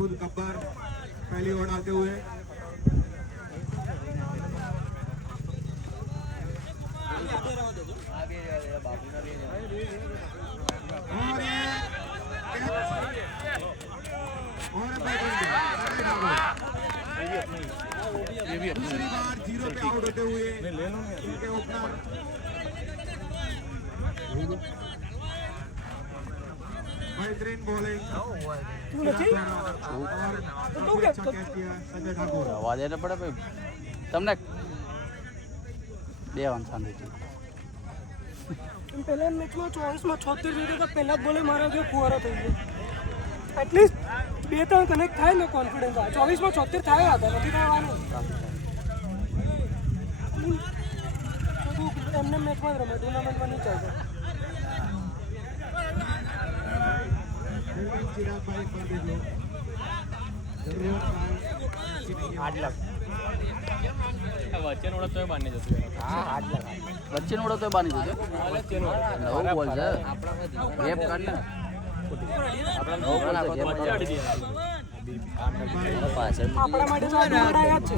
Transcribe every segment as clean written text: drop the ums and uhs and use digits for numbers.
खुद गब्बर पहली ओवर डालते हुए दूसरी बार 0 पे आउट होते हुए इनके ओपनर बेहतरीन बॉलिंग अच्छा कैच किया संजय ठाकुर અવાજ એને પડે ભાઈ તમને બે વાન શાંતિથી પહેલા મેચમાં 24 માં 76 જીતે તો પહેલા જ બોલે મારા જો ફુવારો થઈ ગયો એટલીસ્ટ 2-3 કનેક્ટ થાય ને કોન્ફિડન્સ આવે 24 માં 76 થાય હતા નથી થવાનું એમને મેચમાં જ રમે ટુર્નામેન્ટમાં નહીં ચાલશે चिराग भाई पर देखो વચ્ચે નોડો તોય બાંધી જતો વચ્ચે નોડો તોય બાંધી જતો નવો બોલ છે ગેપ કાઢ ને નવો બોલ છે ગેપ કાઢ આપણા માટે તો આ યાદ છે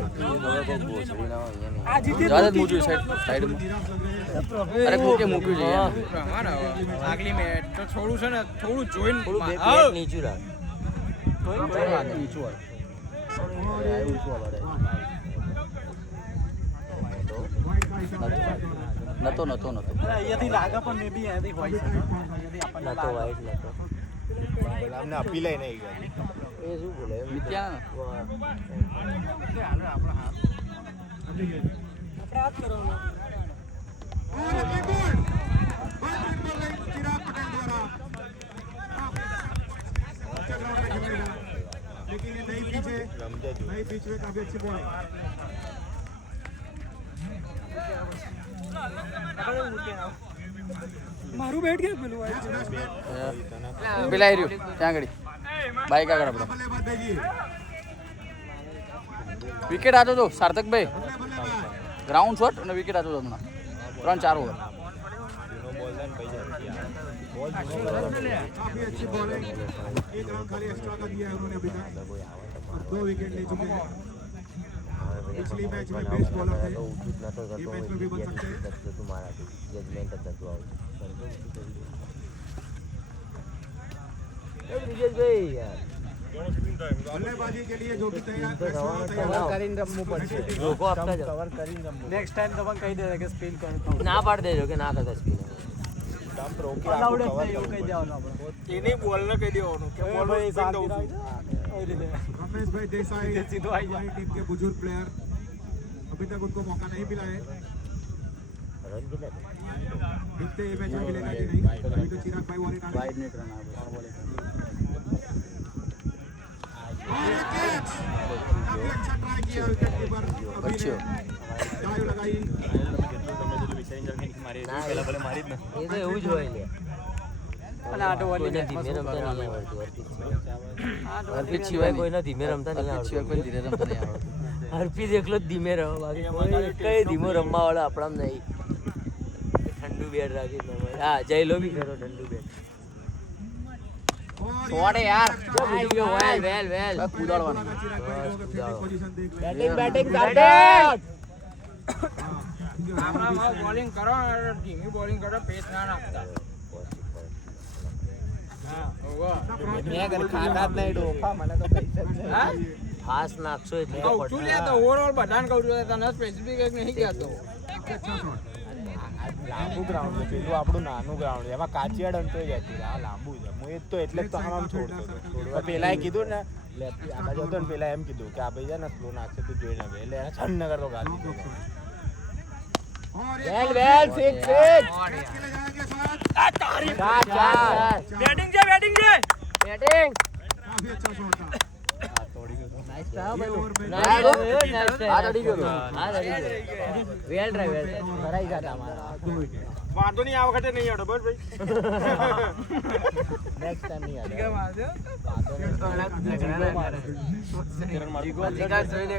આ જીતે મૂક્યું સાઈડમાં અરે કોકે મૂક્યું છે યાર આગલી મેચ તો થોડું છે ને થોડું જોઈને નીચું રાખ નીચું નતો અહીંયાથી લાગે પણ મે બી અહીંયાથી હોય છે નતો વાઈટ નતો અમને અપીલાય નહીં ગઈ એ શું બોલે મિત્યા આપણે આ જ કરવાનું और अगली बॉल बेहतरीन बॉलिंग चिराग पटेल द्वारा अच्छा ग्राउंड पे खेलेगा लेकिन ये नई पिच है नई पिच में काफी अच्छी बॉलिंग મારું બેટ ગયા પેલું પેલા રહ્યું ત્યાં આગળ બાઈક આગળ આપણે बल्लेबाज भेजिए વિકેટ આજો તો સાર્થકભાઈ ગ્રાઉન્ડ શોટ અને વિકેટ આજો હમણાં 3-4 ઓવર काफी अच्छी बॉलिंग एक रन खाली एक्स्ट्रा का दिया है उन्होंने अभी तक और 2 विकेट ले चुके हैं पिछली मैच में बेस्ट बॉलर थे ये मैच में भी बन सकते हैं बल्लेबाजी के लिए जो भी तैयार કરીને રમવું પડશે કવર કરીને રમવું નેક્સ્ટ ટાઈમ તમને કહી દેજો કે સ્પિન કરો ના પાડ દેજો કે ના કરતા સ્પિન અલાઉડ જ નહીં એવું કહી દેવાનું આપણે એની બોલને કહી દેવાનું કે બોલ ભાઈ શાંતિ રાખજો એ રીતે रमेश भाई देसाई सीधो आई जा। हमारी टीम के बुजुर्ग प्लेयर अभी तक उनको मौका नहीं मिला है देखते ये मैच में मिलेगा कि नहीं अभी तो चिराग भाई वाली डाले વાઈડ નેટ રન આવે और ये कैच काफी अच्छा ट्राई किया विकेट कीपर अभी ने डाइव लगाई એ તો એવું જ હોય લે અને આટો વાળી ધીમે રમતા નહીં આવડતું હરપીત સિવાય કોઈને ધીમે રમતા નહીં આવડતું કોઈ ધીરે રમતા નહીં આવડતું હરપીત એકલો જ ધીમે રમે બાકી કઈ ધીમો રમવા વાળો આપણામાં નહીં ઠંડુ બેટ રાખી હા જઈ લો બી કરો ઠંડુ બેટ છોડે યાર વેલ વેલ કુદાડવાનું चिराग भाई लोग फील्डिंग पोजीशन देख ले બેટિંગ આમ બોલિંગ કરો ધીમી બોલિંગ કરો પેસ ના નાખતા હા ઓવા મેં કર ખાતા જ નહીં ડોફા મને તો પૈસા જ હા ફાસ્ટ નાખશો એટલે કહું લે તો ઓવરઓલ બધાને કહું છું તને સ્પેસિફિક એક નહીં કહેતો લાંબુ ગ્રાઉન્ડ છે પેલું આપણું નાનું ગ્રાઉન્ડ છે એમાં કાચિયાડ અંતો જતી આ લાંબુ છે હું એ તો એટલે જ તો આમ છોડતો હતો પેલા કીધું ને લેફ્ટી આગળ જતો ને પેલા એમ કીધું કે આ ભાઈ છે ને સ્લો નાખશે તું જોઈ ને એટલે એને છન્ન કરતો ગાલી और વેલ વેલ સિક્સ સિક્સ कैच के ले जाएंगे शॉट ચાર ચાર બેટિંગ છે બેટિંગ काफी अच्छा शॉट था નાઈસ ये ओवर में નાઈસ આ ચડી ગયો આ ચડી ગયો વેલ ડ્રાઈવ વેલ ભરાઈ જતા અમારા વાંધો નહીં આ વખતે નહીં આવડો બસ ભાઈ નેક્સ્ટ ટાઈમ નહીં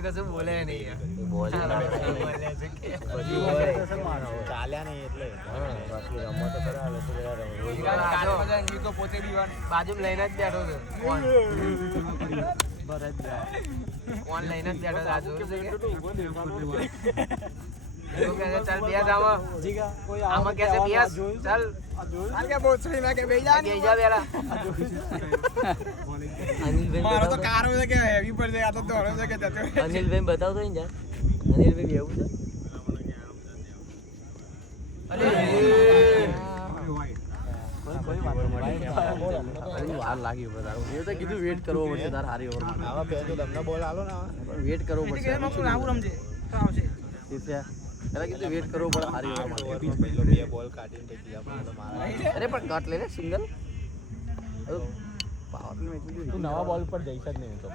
આવે બોલે નહીં ચાલ્યા નહીં એટલે બાકી રમો તો ખરા લોકો પોતે દીવાન બાજુ લઈને જ બેઠો છે ફોન લઈને જ બેઠો આ જોર છે કે એવું કહે છે, ચાલ બેસ આમાં કહે છે બેસ ચાલ આ કે બોચડી ના કે બેજા બેસી જા પેલા અનિલભાઈ મારો તો કાર હોય કે હેવી પર જાય આ તો દોડો છે કે જતો અનિલભાઈ બતાવતો ને જા અનિલભાઈ એવું છે અરે વાર લાગી વધારે એ તો કીધું વેટ કરવો પડશે તાર હારી ઓવર માં આવા બે તો તમને બોલ આલો ને વેટ કરવો પડશે આવું રમજે તો આવશે પેલા કીધું વેટ કરવો પડે હારી ઓવર માં પહેલો બે બોલ કાઢીને ટેકી આપણે તો મારા અરે પણ કટ લે ને સિંગલ પાવર મેચ તું નવા બોલ પર જઈશ જ નહીં તો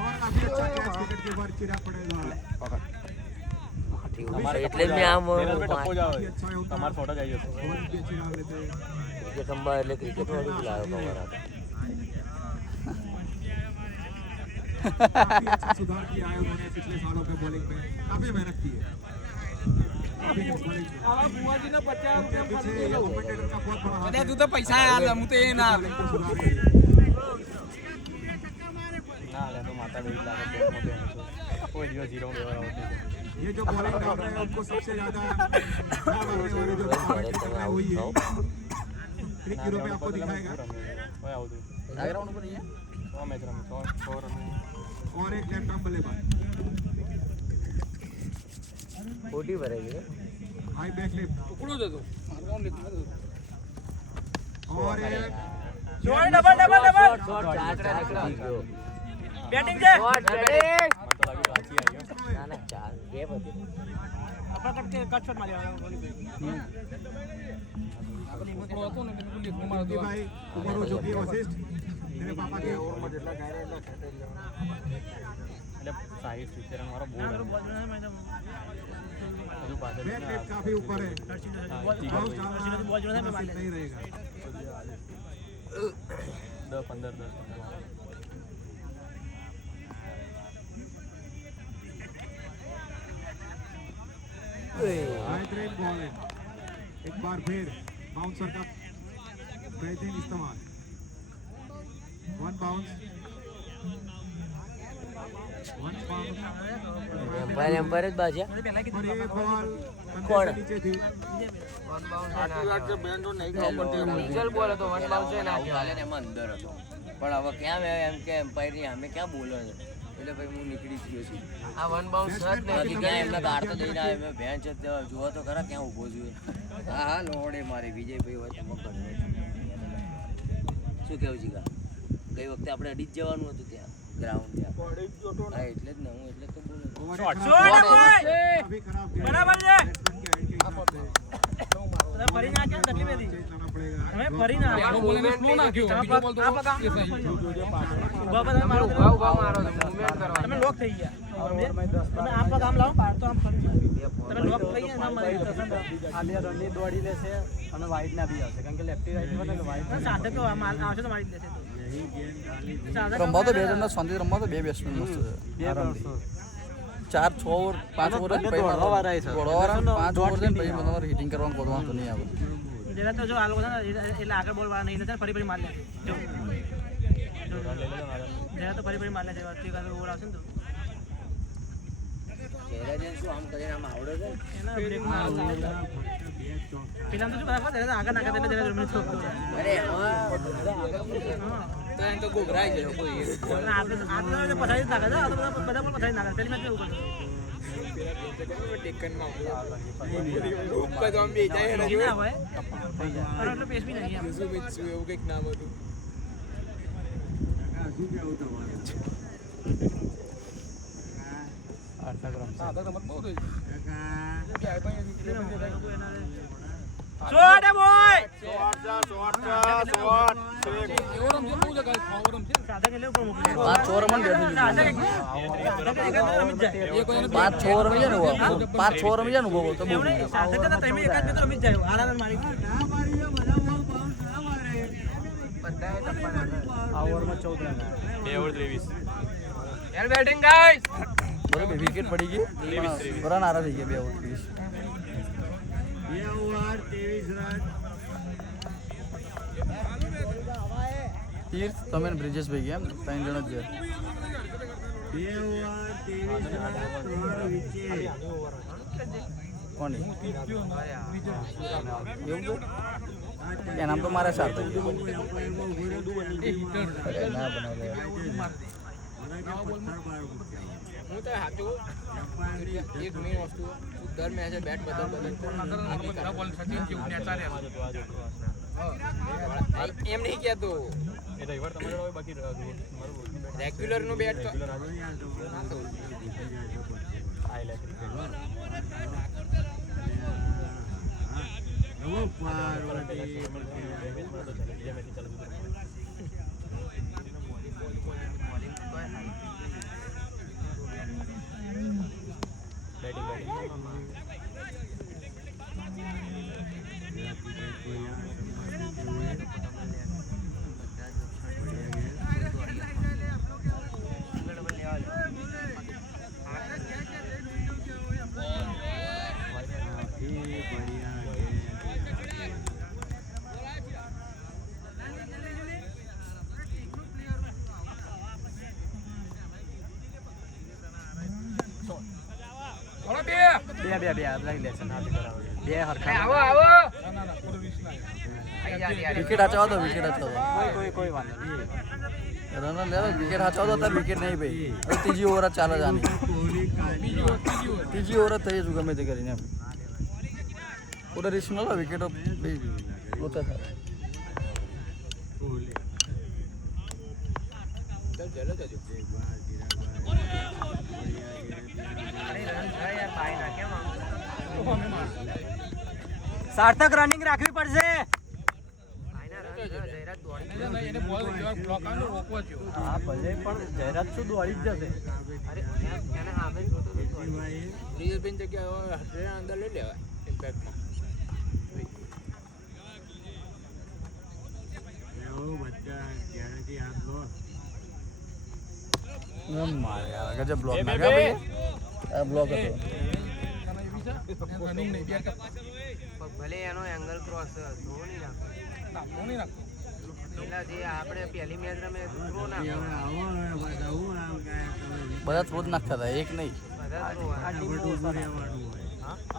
और काफी अच्छा कैच विकेट के ऊपर चिरा पड़ेगा એટલે જ મેં આમ काफी अच्छा है उनका તમારો ફોટો જ આવી જશે बॉलिंग भी अच्छी लग रहे थे ક્રિકેટ રમવા એટલે ક્રિકેટ વાળું જ લાવ્યો કવર હતા काफी अच्छा सुधार किया है उन्होंने पिछले सालों पे बॉलिंग में काफी मेहनत की है काफी बॉलिंग में આવા બુવાજીને 50 उनके पीछे कमेंटेटर का बहुत बड़ा हाथ અરે है તું તો પૈસા આલ હું તો એ ના बॉलिंग को सुधार के लिए ના લે તો માતા બેડી લાગે બોલમાં બેન છો કોઈ દિવસ 0 લેવા આવતો ये जो बॉलिंग डाल रहे हैं उनको सबसे ज्यादा जो हुई है क्रिक यूरो में आपको दिखाएगा કોઈ આવતું બેકગ્રાઉન્ડ ઉપર નહીં 100 મેચ રમે 100 રમે और एक लेफ्ट आर्म बल्लेबाज ખોટી ભરાઈ ગઈ हाई बैक लिफ्ट ટુકડો જ હતો મારવાનું લીધું और एक જોઈ ડબલ શોટ ચાર ચાર કરી ગયો બેટિંગ છે શોટ બેટિંગ મને તો લાગ્યું સાચી આવી ગયો ના ના ચાર ગેપ હતી આપણા કટ શોટ માર્યા બોલી આપણે મોટો હતો ને બિલકુલ લીધું મારો कि भाई ऊपर हो चुकी है असिस्ट मेरे पापा के એટલે 60 70 રન વાળો બોલ હજુ પાછળ बैक लिफ्ट काफी ऊपर है बाउंस डालना नहीं रहेगा 10 15 बेहतरीन बॉल है एक बार फिर बाउंसर का बेहतरीन इस्तेमाल वन बाउंस એમ્પાયર જ બાજ્યા और ये बॉल कौन? नीचे थी નીચલ બોલ હતો વન બાઉન્સ છે ના ચાલે ને એમાં અંદર હતો પણ હવે ક્યાં મેં એમ કે એમ્પાયર ની સામે ક્યાં બોલો છે એટલે ભાઈ હું નીકળી જ ગયો છું આ વન બાઉન્સ જ નથી ક્યાં એમને ગાડ તો દઈને આવે મેં ભેંસ જ જોવા તો ખરા ક્યાં ઊભો છું હા હા લોડે મારે વિજયભાઈ હોય તમે ઘણો શું કેવું છે ગઈ વખતે આપણે અડી જ જવાનું હતું ત્યાં ગ્રાઉન્ડ ત્યાં હા એટલે જ ને હું એટલે તો બોલું अभी खराब किया બરાબર છે बैट्समैन के ફરી નાખ્યા તકલીફ હતી जाना पड़ेगा તમે ફરી ના સ્લો નાખ્યો તમે લોક થઈ ગયા તમે આ પગ આમ લાવો પાર તો આમ ફરી તમે લોક થઈ ગયા ના મારી આલિયા રનની દોડી લેશે અને વાઇડ ના બી આવશે કારણ કે લેફ્ટી રાઈટ માં તો વાઇડ સાથે તો આવશે તો મારી જ લેશે તો રમવા તો બે જણના શાંતિ રમવા તો બે બેટ્સમેન મસ્ત છે ચાર 6 ઓવર 5 ઓવર પછી દોડવાવાળા છે 5 ઓવર છે પછી તમારે હિટિંગ કરવાનું કોઈ વાંધો નહીં આવે જેના તો જો આ લોકો છે ને એટલે આગળ બોલ વાળા નહીં લેતા ફરી ફરી માર લે જો જેના તો ફરી ફરી માર લે છે વચ્ચે કાલે ઓવર આવશે ને તો શું આમ કરીને આમ આવડે છે એના બ્રેક માં પેલા તો શું કરાવવા દે આગળ નાખે એટલે જેને રમી તો અરે હા તો ગોભરાઈ ગયો કોઈ આગળ પછાડી નાખે છે આ તો બધા પણ પછાડી નાખે પેલી મેચ એવું કરે ઉપર તો આમ બે જાય ના હોય અને એટલો પેસ બી નહીં આમ એવું કંઈક નામ હતું શોટ હે બોય સાદા કે લે ઉપર મોકલે 5 ઓવર માં બેઠું સાદા કે રમી જાય 5 ઓવર માં જાય ને 5 ઓવર માં જાય ને ઉભો તો બહુ સાદા કે તમે એકાદ બે તો રમી જાય આરામ મારી ઓવરમાં 14 રન 2 ઓવર 23 યાર બેટિંગ ગાઈસ બરોબર વિકેટ પડી ગઈ રન આરા થઈ ગયા 2 ઓવર 30 ये ओवर 23 रन તીર્થ તમે ને બ્રિજેશભાઈ ગયા એમ 3 જણ જ કોણ એવું છે નામ તો મારા સાથે ના બનાવે હું તો હાચું એક મેઇન વસ્તુ દર મેચે બેટ બદલ એમ નહીં કહેતો રેગ્યુલર નું બેટ વિકેટ હાચવા દો વિકેટ હાચવા કોઈ વાંધો નહીં રન લે વિકેટ હાચવા દો તાર વિકેટ નહીં ભાઈ હવે ત્રીજી ઓવર જ ચાલે જાની ત્રીજી ઓવર જ થઈ જશું ગમે તે કરીને એમ પૂરા રિસ્ક ન લો વિકેટો લોચા થાય સાર્થક રનિંગ રાખવી પડશે. હા ભલે પણ જયરાજ શું દોડી જ જશે. અંદર લઈ લેવાય ઇમ્પેક્ટમાં ગજબ બ્લોક નાખ્યા ભાઈ આ બ્લોક હતો ભલે એનો એંગલ ક્રોસ થ્રો નહીં રાખો પેલા જે આપણે પહેલી મેચ રમે થ્રો નાખો બધા થ્રો જ નાખતા હતા એક નહીં બધા થ્રો આ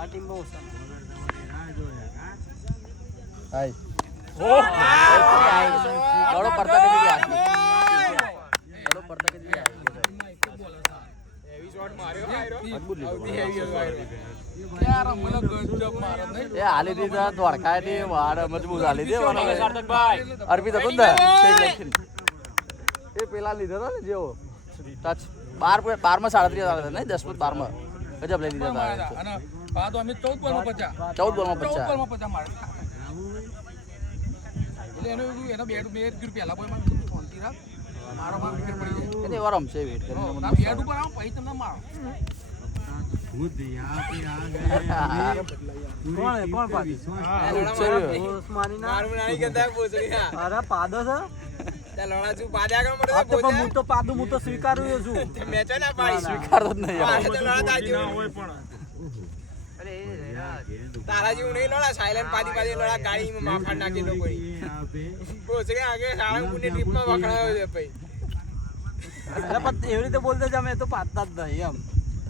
ટીમ બહુ હાય દોડો પડતા કદી ગયા દોડો પડતા કદી ગયા એ હાલી દીધા દ્વારકા થી વાડ મજબૂત હાલી દે અર્પિત હતો ને એ પેલા લીધો હતો ને જેવો ટચ 12 માં 37 આવે ને 10 માં 12 માં ગજબ લઈ લીધા હતા 14 બોલમાં 50 વાર રમશે વેટ સ્વીકારું છું. તારા જેવું નહીં લડા સાયલેન્ટ પાડી પાડી લડા ગાડીમાં માફા નાખી લો કોઈ ભોસડી આગે સાળંગપુરની ટ્રીપમાં વખણાયો છે ભાઈ એવી રીતે બોલતો જ અમે તો પાડતા જ નહીં એમ.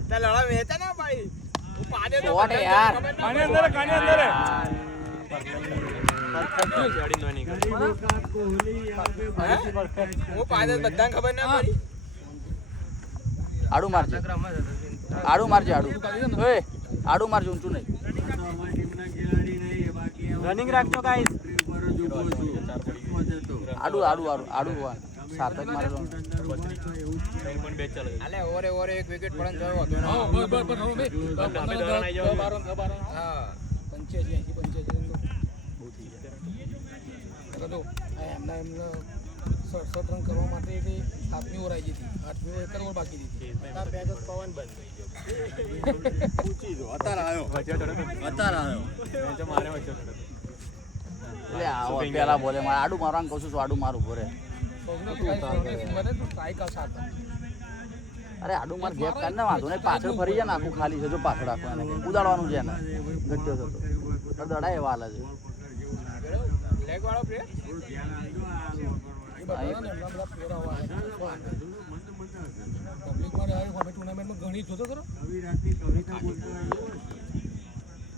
તે લડા વેચા ના પાડી હું પાડે તો ઓડે યાર કાની અંદર હું પાડે બધાને ખબર ના પડી આડું મારજે આડું મારજે આડું ઓય આડું મારજે ઊંચું નહીં રનિંગ રાખજો ગાઈસ. આડું આડું આડું આડું સાર્થક મારેલો અલે ઓરે એક વિકેટ પડન થયો હતો હા 87 રન કરવા માટે 7મી ઓવર આવી હતી 8મી ઓવર એક ઓવર બાકી હતી. પવન બંધ એટલે આવો પેલા બોલે મારે આડું મારવાનું કહું છું આડું મારું ભરે અરે આડું માર ગેપ કાઢ ને વાંધો નહીં પાછળ ફરી જાય ને આખું ખાલી છે જો પાછળ રાખવાનું ઉદાડવાનું છે ને ઘટ્યો થતો દડા એવા હાલે છે લેગ વાળો પ્લેયર ઘણી જોતો કરો કવિ રાતની કવિતા બોલતો આવ્યો.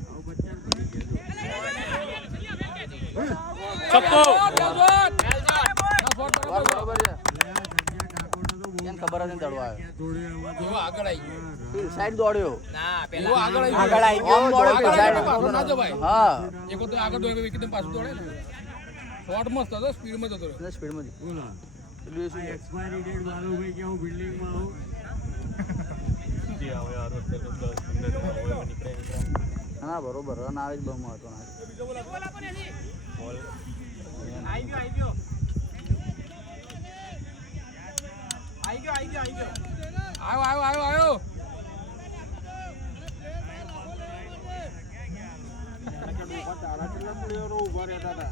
આવો બચ્ચા પડી ગયો. બરોબર છે લે આ જગ્યા ઠાકોરનો તો બહુ એને ખબર જ નહીં દડવા આવ્યો જોડે આગળ આવી સાઈડ દોડ્યો આગળ આગળ આવી ગયો આમ દોડ્યો આગળ side. આવી ના જો ભાઈ હા એક તો આગળ દોડે એકદમ પાછું દોડે ને શોર્ટ મસ્ત હતો સ્પીડમાં જતો રહ્યો સ્પીડમાં બોલો. પેલું શું આ expiry date વાળું ભાઈ કે હું બિલ્ડિંગમાં આવું. હા બરોબર રન આવે જ બહુ મહત્વનો આવ્યો તારા કેટલા પ્લેયરો ઉભા રહેતા હતા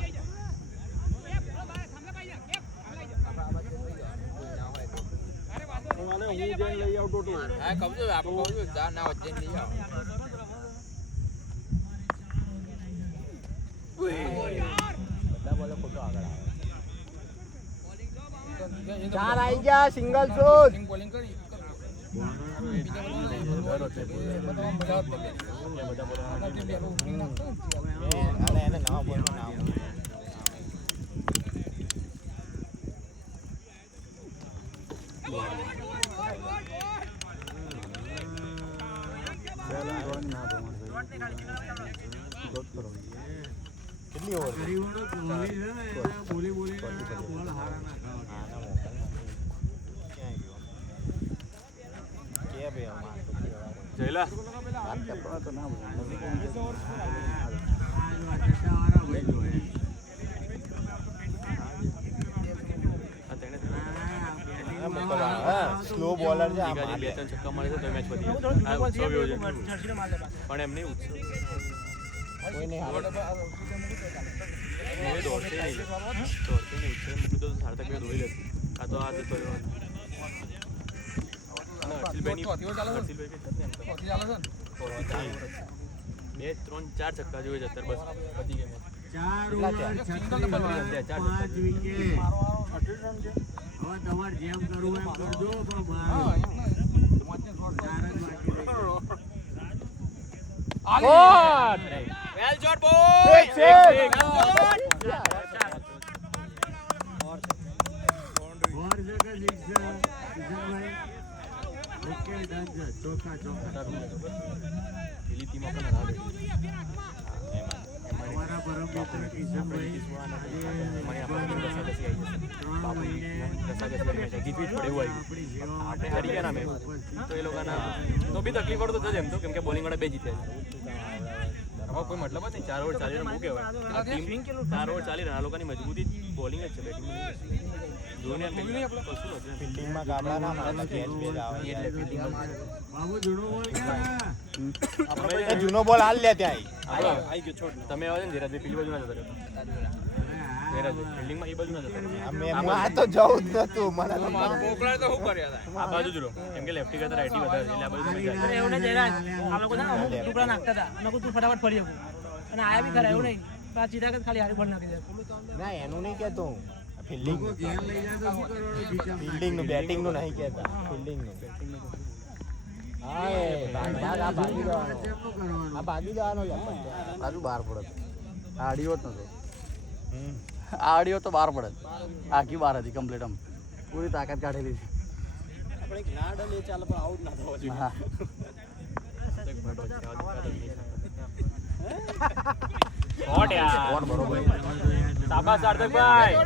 સવારે હું જઈને લઈ આવતો હતો ચાર આવી ગયા સિંગલ શોટ બોલિંગ કરી અને એને નવા બોલમાં નામ કેટલી ઓવર ગરીબોનો કોહલી છે ને એને બોલી બોલીને બોલ હારા ના ખાવા. કે ભાઈ જયલા વાત કરતો તો ના બોલે. આ જો આ ચટ્ટાવાળા ભાઈ જોડે. સ્લો બોલર છે આ બે મારે. ત્રણ છક્કા મારે છે તો મેચ પતી આ ઉત્સવ એવો છે પણ એમ નહીં ઉત્સવ કોઈ નહીં હારે. એ દોડશે નહીં ઉત્સવ મૂકી દો તો સાર્થક ભાઈ દોડી લેશે આ તો આ જતો રહ્યો બે ત્રણ ચાર છક્કા જોઈએ છે અત્યારે બસ પતી ગયા match. 4 over 36 5 wicket. હવે તમારે જેમ કરવું એમ કરજો પણ મારું 4 જ બાકી રહી ગયા. 4 જગહ કિશનભાઈ. ઓકે ડન છે. ચોખા પેલી ટીમ આપણને હરાવે. અમારા પરમ મિત્ર કિશનભાઈ આજે 3 મહિને જીતવી જ પડે એવું આવ્યું આપણી સેવા આપણે હારી ગયા ના મેચ તો એ લોકોના તો બી તકલીફ પડતો થશે એમ તો કેમ કે બોલિંગ વાળા બે જીત્યા છે હવે કોઈ મતલબ જ નહીં 4 ઓવર ચાલી રન મૂકે હોય 4 ઓવર ચાલી રન આ લોકોની મજબૂતી બોલિંગ જ છે બેટિંગ જોઈને એમ કશું નથી ફિલ્ડિંગમાં ગાબડા ના મારે કેચ બેચ આવે એટલે ફિલ્ડિંગમાં બાબુ જુડો બોલ કે એ જૂનો બોલ હાલ લે ત્યાં આવી ગયો છોડ તમે આવે ને ધીરાજભાઈ પેલી બાજુ ના જતા રહ્યો ધીરાજભાઈ ફિલ્ડિંગમાં એ બાજુ ના જતા રહ્યો આ તો જવું જ નતું મને તો આ બાજુ જ રહો કેમ કે લેફ્ટી કરતા રાઈટી વધારે એટલે આ બાજુ મજા આવે એવું નહીં જયરાજ આ લોકો ના અમુક ટુકડા નાખતા હતા અને તું ફટાફટ ફરી શકું અને આયા બી ખરા એવું નહીં આ ચીરા ખાલી હારી બોલ નાખી દે ના એનું નહીં કહેતો હું ફિલ્ડિંગ ધ્યાન લઈ જાય તો શું કરવાનું બીજા ફિલ્ડિંગ નું બેટિંગ નું નહીં કહેતા ફિલ્ડિંગ નું હા એ આ ભાગી દેવાનો કેમનું કરવાનું આ ભાગી દેવાનો બાજુ બહાર પડે આડીઓ જ નતો આડીઓ તો બહાર પડે આખી બહાર હતી કમ્પ્લીટ આમ પૂરી તાકાત કાઢેલી છે આપણે ના ડલે ચાલે પણ આઉટ ના થવો જોઈએ હા શોટ યાર કોણ બરોબર શાબાશ હાર્દિકભાઈ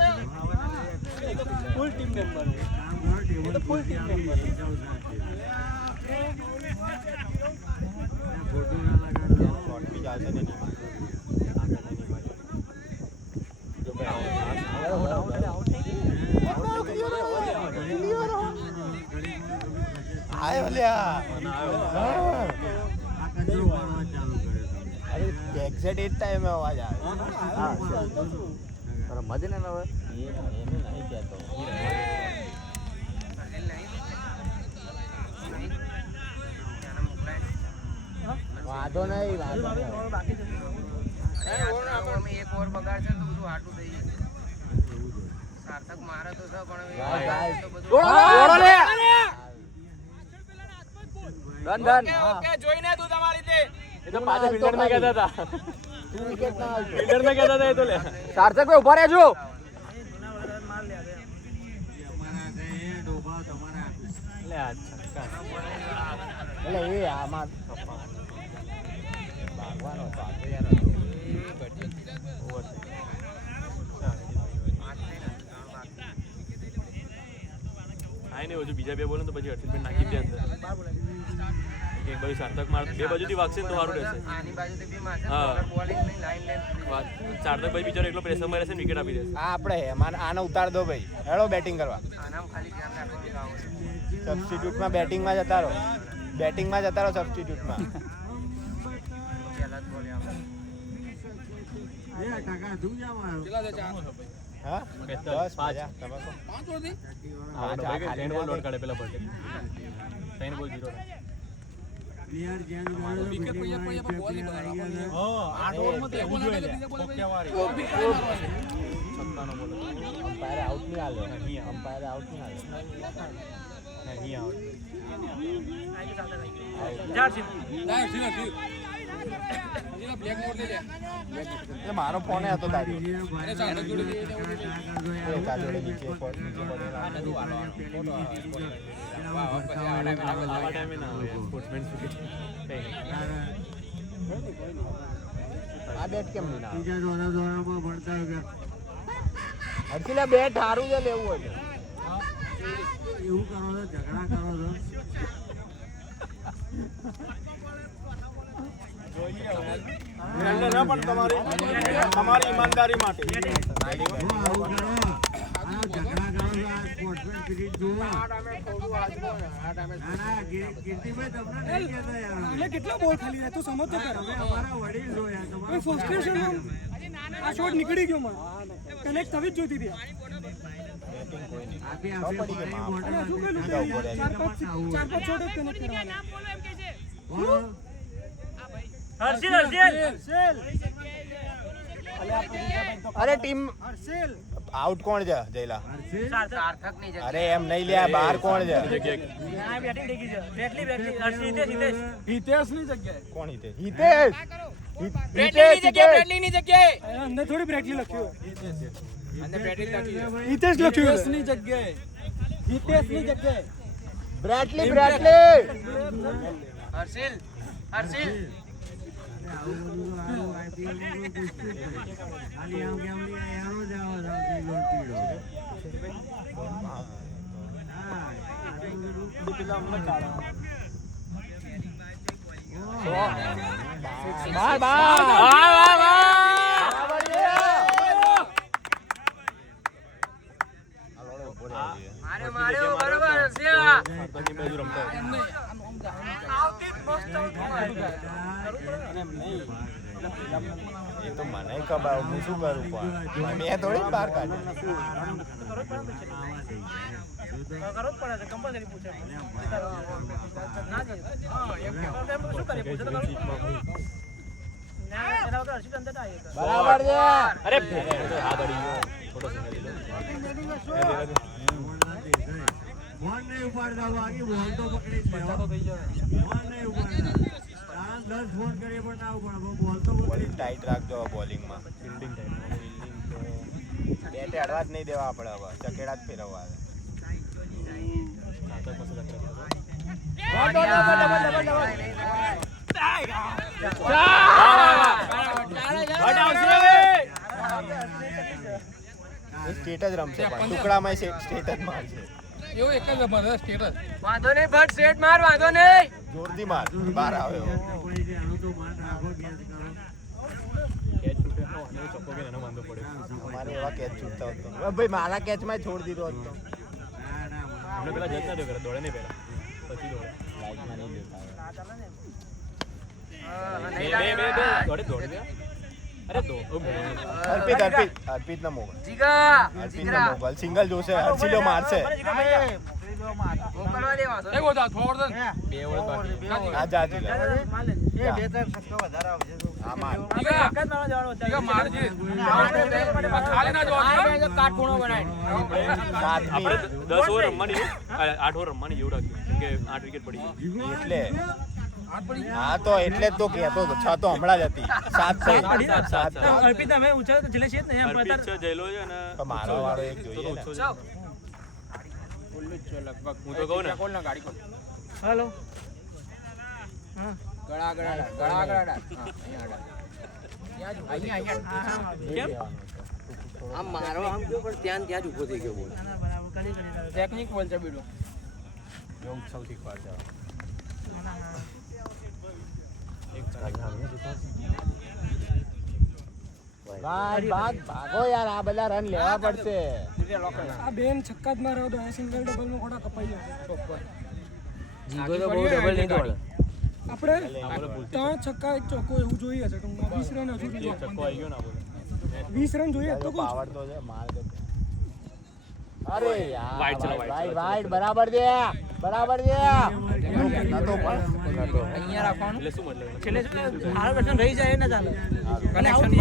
ફૂલ ટીમ મેમ્બર ફૂલ ટીમ મેમ્બર ફોટો ના લગાડો શોટ બી ચાલશે ને આયો લ્યા આ કચરો મારવા ચાલુ કરે અરે એક્ઝેક્ટ એ ટાઈમે અવાજ આવે હા તારા મજા ને હવે એનું નહીં કહેતો વાંધો નહીં વાંધો નહીં એક ઓવર બગાડશે તો બધું હાટું થઈ જશે દોડો લે ડન જોઈને તું તમારી તે એ તો પાછા ફિલ્ડર માં કહેતા હતા ફિલ્ડર માં કહેતા હતા એ તો લે સાર્થક ભાઈ ઉભા રહેજો લે આ છક્કા એટલે એ આમાં ભાગવાનો તો આ તો યાર ઓવર આય ને હજુ બીજા બે બોલે તો પછી હર્ષિતભાઈ નાખી દે અંદર એક બાજુ સાર્થક માર બે બાજુથી વાગશે ને તો સારું રહેશે હા સાર્થકભાઈ બિચારો એકલો પ્રેશરમાં રહેશે વિકેટ આપી દેશે આ આપણે હેમાન આને ઉતાર દો ભાઈ હેડો બેટિંગ કરવા સબસ્ટિટ્યુટમાં બેટિંગમાં જતા રહો સબસ્ટિટ્યુટમાં હા 10 પાજા તમે કહો હા ખાલી બોલ લોડ કાઢે પેલા પડે 3 બોલ 0 અમ્પાયર આઉટ નહીં આલે અમ્પાયર આઉટ નહીં આલે મારો ફોન હતો તારી આ બેટ કેમ નહીં હર્ષિલા બેટ સારું છે લેવું હોય એવું કરો છો ઝઘડા કરો છો ના પણ તમારી ઈમાનદારી માટે એટલે કેટલા બોલ ખાલી રહ્યા તું સમજ તો કર ફ્રસ્ટ્રેશન આ શોટ નીકળી ગયો મને કનેક્ટ થવી જ જોઈતી હતી અને શું કહેલું ચાર પાંચ શોટ જ કનેક્ટ કરવાના અરે ટીમ આઉટ કોણ છે જયલા અરે એમ નહીં લ્યા બહાર કોણ છે કોણ હિતેશ અંદર થોડી બ્રેટલી લખ્યું હિતેશ લખ્યું ની જગ્યાએ હિતેશની જગ્યાએ બ્રેટલી હર્ષિલ એ તો મને ખબર હું શું કરું પણ મેં થોડી બહાર કાઢ્યું બરાબર છે અરે હાથ અડી ગયો ફોટો બોલ નહીં ઉપાડતા બાકી બોલ તો પકડી જ લેવો બોલ નહીં ઉપાડતા 10 ફોન કરીએ પણ ના ઉપાડો બોલ તો બોલિંગ ટાઈટ રાખજો બોલિંગમાં ફિલ્ડિંગ બેટે અડવા જ નહીં દેવા આપણે હવે ચકેડા જ ફેરવવા સ્ટેટ જ રમશે પણ ટુકડામાં સ્ટેટ જ મારશે એવું એક જ જબરદસ્ત સ્ટેટસ વાંધો નહીં ભટ સેટ માર વાંધો નહીં જોરથી માર બહાર આવ્યો કેચ છૂટે અને ચોક્કો કે એનો વાંધો પડે અમારે એવા કેચ છૂટતા હતો ભાઈ મારા કેચમાં છોડ દીધો હતો આપણે પેલા જજ ના દો કરે દોડે નહીં પેલા પછી દોડે લાઈટમાં નહીં દેખાય દોડે દે અરે દો અર્પિત ના મોકલ જીગા અર્પિત ના મોકલ સિંગલ જોશે હર્ષિલો મારશે મોકલવા દે વાંધો એક ઓવર થોડ બે ઓવર બાકી આ જા જીગા. આમાં સાતમી. આપણે 10 ઓવર રમવાની 8 ઓવર રમવાની એવું રાખ્યું કેમ કે 8 વિકેટ પડી ગઈ એટલે હા તો એટલે જ તો કહેતો હતો 6 તો હમણાં જ હતી 7 અર્પિત અમે ઊંચા તો જલે છે ને એમ હરપ્રીત છે જયલો છે અને તો મારો વાળો એક જોઈએ ને ઓછો છે. હું તો કહું ને હેલો કેમ આમ મારો આમ ગયો પણ ત્યાં ને ત્યાં જ ઊભો થઈ ગયો બોલ. ટેકનિક બોલ છે બીડું એવું ઉત્સવ શીખવા છે ભાગો યાર આ બધા રન લેવા પડશે આ બેન છક્કા જ મારો તો આ સિંગલ ડબલ માં ખોટા કપાઈ જશે જીગો તો બહુ ડબલ નહીં દોડે. આપણે 3 છક્કા 1 ચોક્કો એવું જોઈએ છે ટૂંકમાં 20 રન હજુ જોઈએ. ચક્કો આવી ગયો ને બોલે 20 રન જોઈએ તો કહું છું. પાવર તો છે માર દે અરે યાર Wide ચલો, wide, વાઈડ ચલો, વાઈડ બરાબર છે બરાબર છે અહીંયા રાખવાનું એટલે શું મતલબ છેલ્લે હાલ બેટન રહી જાય ને ચાલે કનેક્શન